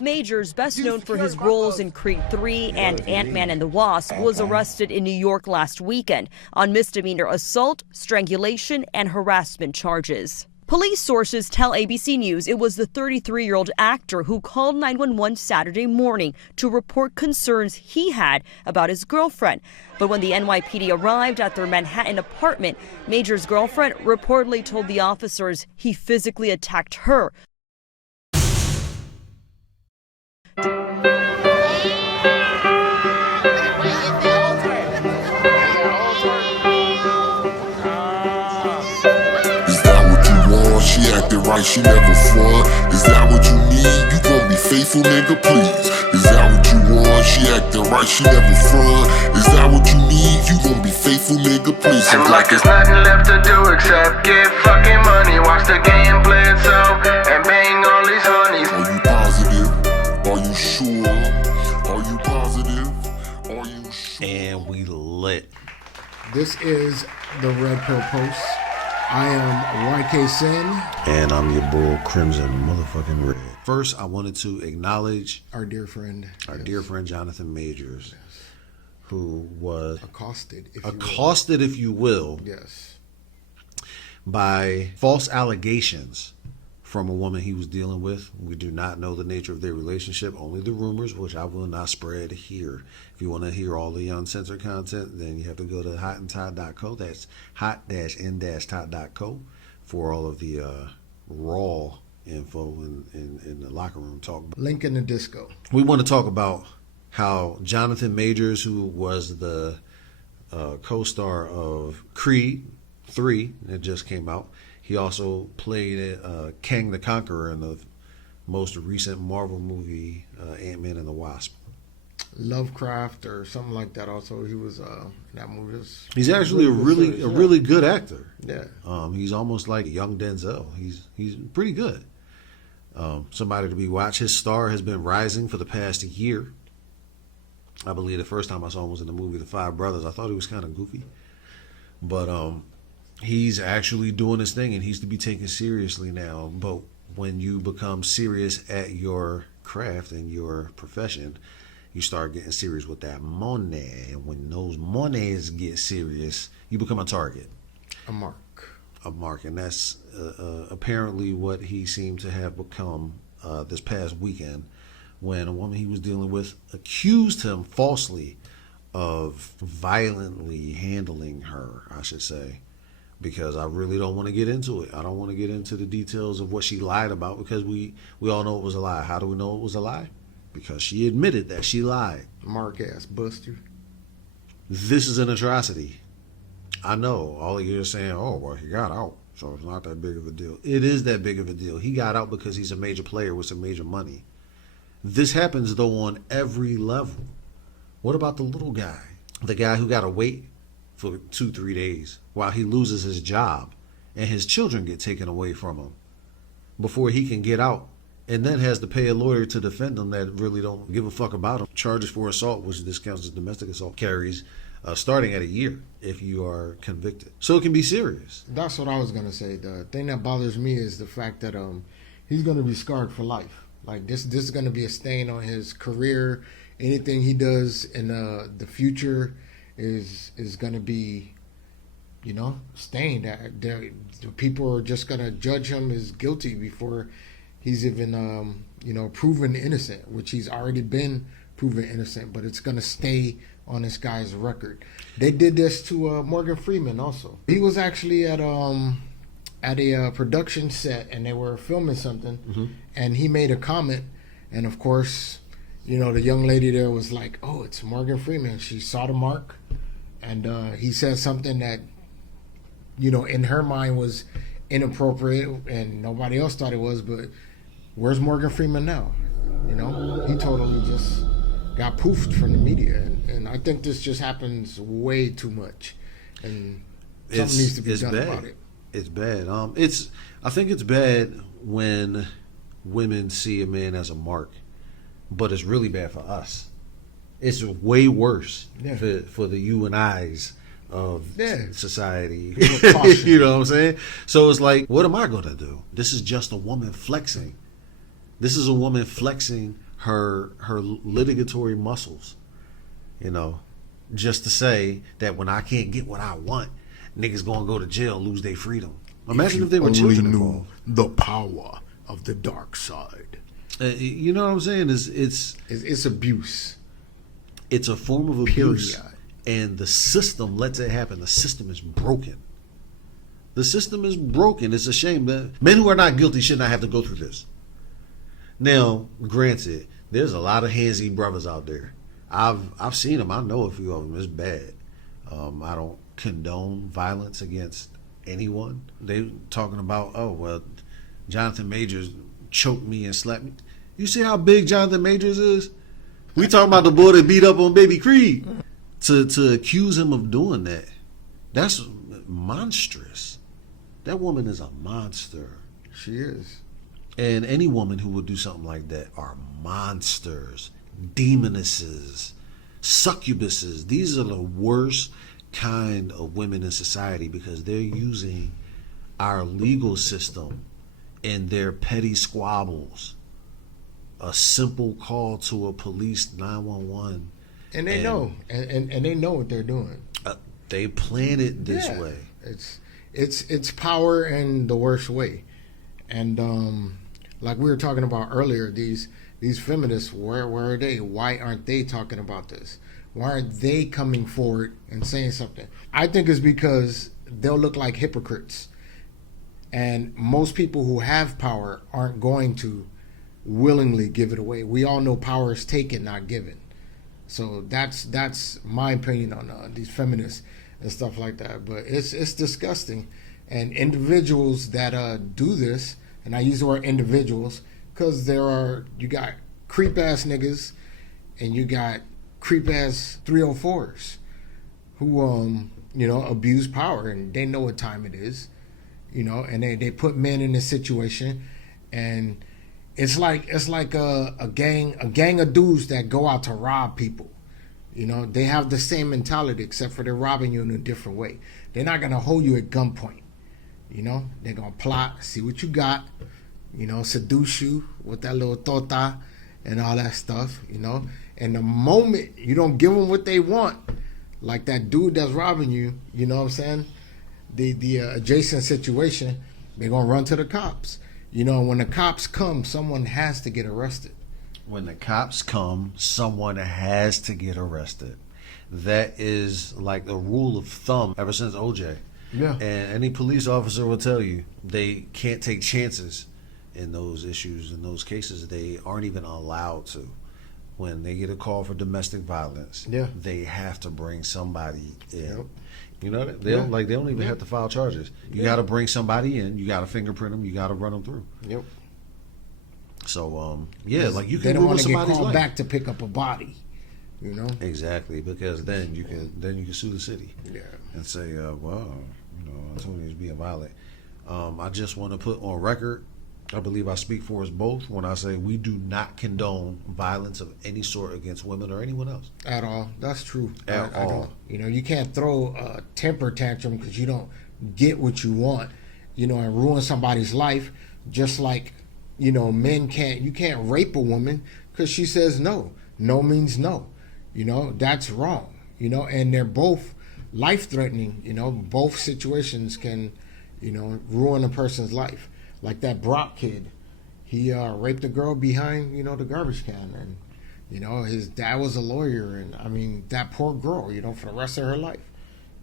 Majors, best known for his roles in Creed 3 and Ant-Man and the Wasp, was arrested in New York last weekend on misdemeanor assault, strangulation, and harassment charges. Police sources tell ABC News it was the 33-year-old actor who called 911 Saturday morning to report concerns he had about his girlfriend. But when the NYPD arrived at their Manhattan apartment, Major's girlfriend reportedly told the officers he physically attacked her. She acted right, she never fraud. Is that what you need? You gon' be faithful, nigga, please. Is that what you want? She acted right, she never fraud. Is that what you need? You gon' be faithful, nigga, please. Seems like there's nothing left to do except get fucking money. Watch the game play itself and bang all these honeys. Are you positive? Are you sure? Are you positive? Are you sure? And we lit. This is the Red Pill Post. I am YK Sin. And I'm your bull, Crimson motherfucking Red. First, I wanted to acknowledge our dear friend, Jonathan Majors, who was accosted, if you will, yes, by false allegations from a woman he was dealing with. We do not know the nature of their relationship, only the rumors, which I will not spread here. If you want to hear all the uncensored content, then you have to go to hotandtot.co. That's hot-n-tot.co for all of the raw info in the locker room talk. Link in the disco. We want to talk about how Jonathan Majors, who was the co-star of Creed 3 that just came out, he also played Kang the Conqueror in the most recent Marvel movie, Ant-Man and the Wasp. Lovecraft or something like that. Also, he was in that movie. He's actually a really good actor. Yeah. He's almost like young Denzel. He's pretty good. Somebody to be watched. His star has been rising for the past year. I believe the first time I saw him was in the movie The Five Brothers. I thought he was kind of goofy, but he's actually doing his thing, and he's to be taken seriously now. But when you become serious at your craft and your profession, you start getting serious with that money. And when those monies get serious, you become a target. A mark. And that's apparently what he seemed to have become this past weekend, when a woman he was dealing with accused him falsely of violently handling her, I should say. Because I really don't want to get into it. I don't want to get into the details of what she lied about, because we all know it was a lie. How do we know it was a lie? Because she admitted that she lied. Mark ass buster. This is an atrocity. I know. All of you are saying, oh, well, he got out, so it's not that big of a deal. It is that big of a deal. He got out because he's a major player with some major money. This happens, though, on every level. What about the little guy? The guy who got to wait for 2-3 days while he loses his job and his children get taken away from him before he can get out, and then has to pay a lawyer to defend him that really don't give a fuck about him. Charges for assault, which this counts as domestic assault, carries starting at a year if you are convicted. So it can be serious. That's what I was going to say. The thing that bothers me is the fact that he's going to be scarred for life. Like this is going to be a stain on his career. Anything he does in the future is going to be, stained. The people are just going to judge him as guilty before he's even, proven innocent, which he's already been proven innocent, but it's going to stay on this guy's record. They did this to Morgan Freeman also. He was actually at a production set, and they were filming something, and he made a comment, and of course, the young lady there was like, oh, it's Morgan Freeman. She saw the mark, and he said something that, in her mind was inappropriate, and nobody else thought it was, but where's Morgan Freeman now? He totally just got poofed from the media, and I think this just happens way too much, and something needs to be done about it. It's bad. I think it's bad when women see a man as a mark, but it's really bad for us. It's way worse for the you and I's of society. You know what I'm saying? So it's like, what am I going to do? This is just a woman flexing. This is a woman flexing her litigatory muscles, you know, just to say that when I can't get what I want, niggas gonna go to jail, lose their freedom. Imagine if they were children involved. The power of the dark side. You know what I'm saying? It's abuse. It's a form of abuse, Period. and the system lets it happen. The system is broken. The system is broken. It's a shame that men who are not guilty should not have to go through this. Now, granted, there's a lot of handsy brothers out there. I've seen them. I know a few of them. It's bad. I don't condone violence against anyone. They talking about, oh well, Jonathan Majors choked me and slapped me. You see how big Jonathan Majors is? We talking about the boy that beat up on Baby Creed. To accuse him of doing that, that's monstrous. That woman is a monster. She is. And any woman who would do something like that are monsters, demonesses, succubuses. These are the worst kind of women in society because they're using our legal system in their petty squabbles. A simple call to a police 911. And they know. And they know what they're doing. They plan it this way. It's power in the worst way. And like we were talking about earlier, these feminists, where are they? Why aren't they talking about this? Why aren't they coming forward and saying something? I think it's because they'll look like hypocrites. And most people who have power aren't going to willingly give it away. We all know power is taken, not given. So that's my opinion on these feminists and stuff like that. But it's disgusting. And individuals that do this, and I use the word individuals because you got creep ass niggas and you got creep ass 304s who abuse power, and they know what time it is, and they put men in this situation, and it's like a gang of dudes that go out to rob people. They have the same mentality except for they're robbing you in a different way. They're not gonna hold you at gunpoint. They're gonna plot, see what you got, seduce you with that little tota and all that stuff, And the moment you don't give them what they want, like that dude that's robbing you, you know what I'm saying? The adjacent situation, they're gonna run to the cops. When the cops come, someone has to get arrested. When the cops come, someone has to get arrested. That is like the rule of thumb ever since OJ. Yeah. And any police officer will tell you they can't take chances in those issues, in those cases. They aren't even allowed to. When they get a call for domestic violence, they have to bring somebody in. Yep. They don't even have to file charges. You got to bring somebody in. You got to fingerprint them. You got to run them through. Yep. So you can. They don't want to get somebody's called life. back to pick up a body. Exactly, because then you can sue the city. Yeah. And say, Antonio's being violent. I just want to put on record, I believe I speak for us both when I say we do not condone violence of any sort against women or anyone else. At all. That's true. At all. You can't throw a temper tantrum because you don't get what you want, and ruin somebody's life. Just like, men you can't rape a woman because she says no. No means no. That's wrong. And they're both life-threatening. Both situations can, ruin a person's life. Like that Brock kid, he raped a girl behind, the garbage can, and his dad was a lawyer, and I mean that poor girl, for the rest of her life.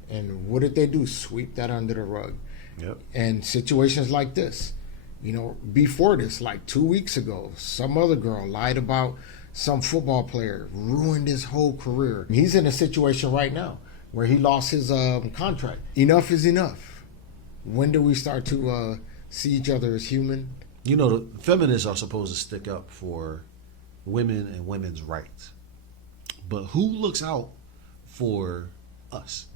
And what did they do? Sweep that under the rug. Yep. And situations like this, before this, like 2 weeks ago, some other girl lied about some football player, ruined his whole career. He's in a situation right now where he lost his contract. Enough is enough. When do we start to see each other as human? The feminists are supposed to stick up for women and women's rights. But who looks out for us?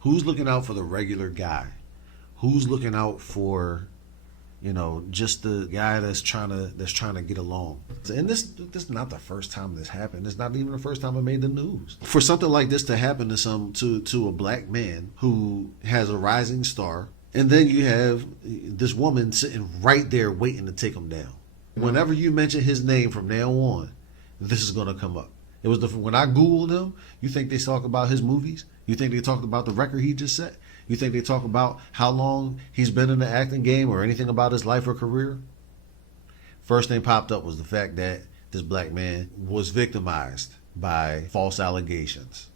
Who's looking out for the regular guy? Who's looking out for, just the guy that's trying to get along? And this is not the first time this happened. It's not even the first time it made the news. For something like this to happen to a black man who has a rising star, and then you have this woman sitting right there waiting to take him down. Whenever you mention his name from now on, this is going to come up. It was when I Googled him, you think they talk about his movies? You think they talked about the record he just set? You think they talk about how long he's been in the acting game or anything about his life or career? First thing popped up was the fact that this black man was victimized by false allegations.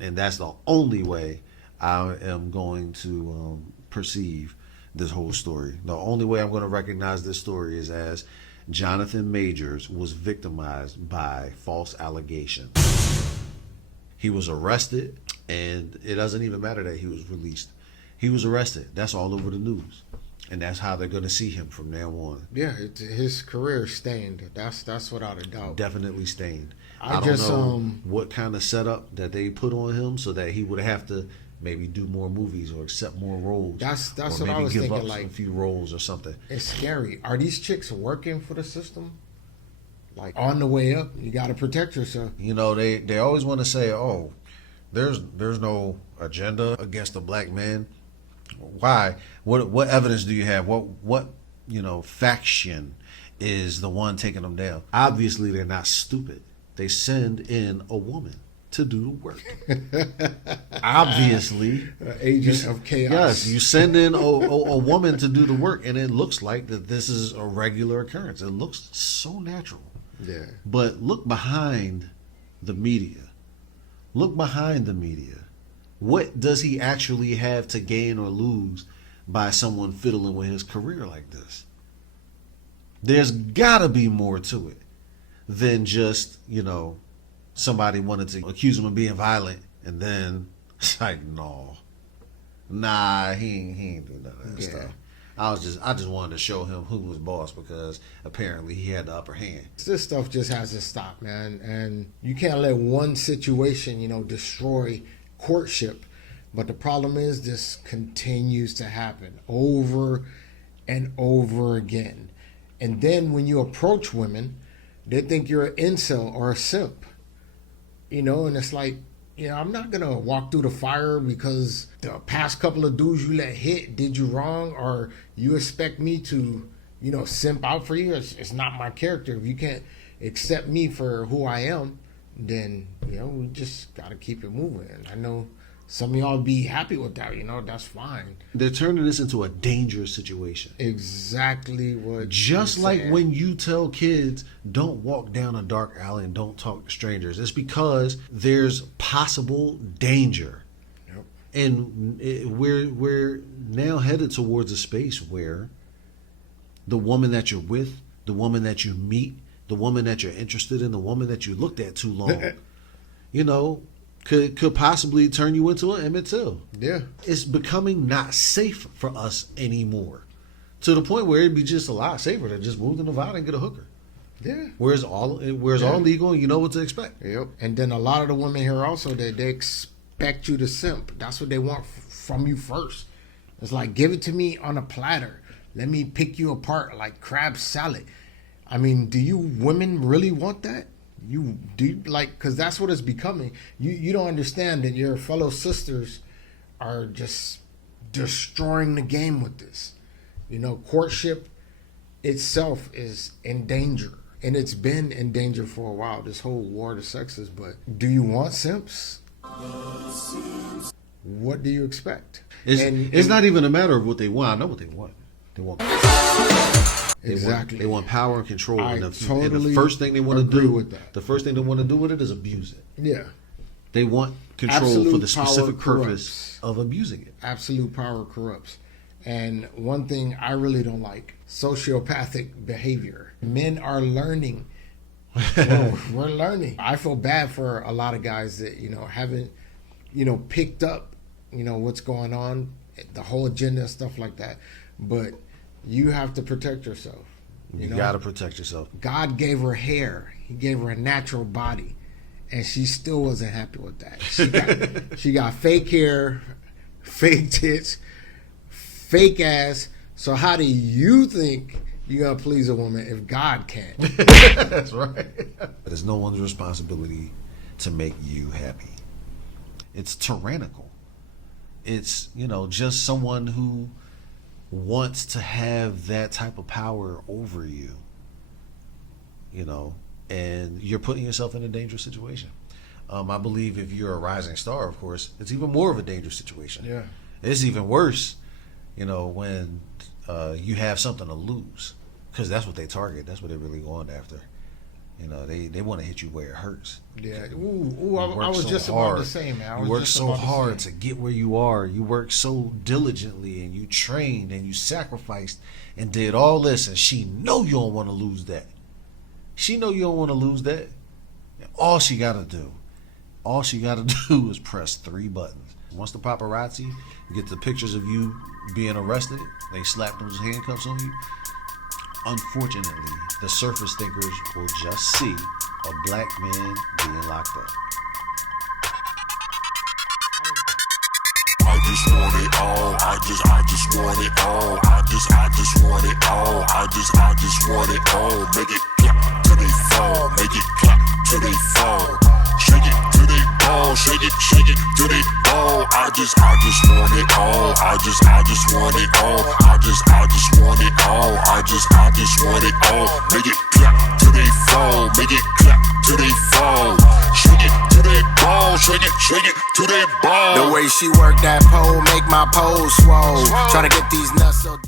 And that's the only way I am going to perceive this whole story. The only way I'm going to recognize this story is as Jonathan Majors was victimized by false allegations. He was arrested, and it doesn't even matter that he was released. He was arrested. That's all over the news. And that's how they're going to see him from now on. Yeah, his career stained. That's without a doubt. Definitely stained. I don't just, know what kind of setup that they put on him so that he would have to maybe do more movies or accept more roles. That's or what maybe I was give thinking. up Like a few roles or something. It's scary. Are these chicks working for the system? Like on the way up, you got to protect yourself. You know, they always want to say, "Oh, there's no agenda against the black man." Why? What evidence do you have? What faction is the one taking them down? Obviously, they're not stupid. They send in a woman to do the work. Obviously, Agent of chaos. Yes, you send in a woman to do the work, and it looks like that this is a regular occurrence. It looks so natural. Yeah. But look behind the media. Look behind the media. What does he actually have to gain or lose by someone fiddling with his career like this? There's gotta be more to it than just, somebody wanted to accuse him of being violent and then it's like, no. Nah, he ain't do none of that stuff. I just wanted to show him who was boss because apparently he had the upper hand. This stuff just has to stop, man. And you can't let one situation, destroy courtship. But the problem is this continues to happen over and over again. And then when you approach women, they think you're an incel or a simp. And it's like, I'm not going to walk through the fire because the past couple of dudes you let hit did you wrong, or you expect me to, simp out for you. It's not my character. If you can't accept me for who I am, then, we just got to keep it moving. And I know some of y'all be happy with that, that's fine. They're turning this into a dangerous situation. Exactly what Just you're like saying. when you tell kids, don't walk down a dark alley and don't talk to strangers. It's because there's possible danger. Yep. And we're now headed towards a space where the woman that you're with, the woman that you meet, the woman that you're interested in, the woman that you looked at too long, could possibly turn you into an Emmett Till. Yeah. It's becoming not safe for us anymore. To the point where it'd be just a lot safer to just move to Nevada and get a hooker. Yeah. Where it's all legal and you know what to expect. Yep. And then a lot of the women here also, they expect you to simp. That's what they want from you first. It's like, give it to me on a platter. Let me pick you apart like crab salad. I mean, do you women really want that? Because that's what it's becoming. You don't understand that your fellow sisters are just destroying the game with this. Courtship itself is in danger, and it's been in danger for a while, this whole war of the sexes. But do you want simps? What do you expect? It's not even a matter of what they want. I know what they want. They want exactly. They want power and control. I And the totally first thing they want to do with that. The first thing they want to do with it is abuse it. Yeah. They want control Absolute for the specific power purpose of abusing it. Absolute power corrupts. And one thing I really don't like, sociopathic behavior. Men are learning. We're learning. I feel bad for a lot of guys that, haven't, picked up, what's going on, the whole agenda and stuff like that. But you have to protect yourself. You got to protect yourself. God gave her hair. He gave her a natural body. And she still wasn't happy with that. She got fake hair, fake tits, fake ass. So how do you think you're going to please a woman if God can't? That's right. It's no one's responsibility to make you happy. It's tyrannical. It's, just someone who wants to have that type of power over you. you know, and you're putting yourself in a dangerous situation. I believe if you're a rising star, of course, it's even more of a dangerous situation. Yeah. It's even worse, you know, when you have something to lose, because that's what they target. That's what they're really going after. You know, they want to hit you where it hurts. Yeah. I was just about to say, man. You work so hard to get where you are. You work so diligently, and you trained, and you sacrificed, and did all this, and she know you don't want to lose that. She know you don't want to lose that. All she got to do is press 3 buttons. Once the paparazzi get the pictures of you being arrested, they slap those handcuffs on you. Unfortunately, the surface thinkers will just see a black man being locked up. I just want it all. I just want it all. I just want it all. I just want it all. Make it clap till they fall. Make it clap till they fall. Shake it till they ball. Shake it till they ball. I just want it all. I just want it all. I just want it all. I just want it all. Make it clap till they fall. Make it clap till they fall. Shake it till they ball. Shake it till they ball. The way she work that pole make my pole swole. Tryna get these nuts so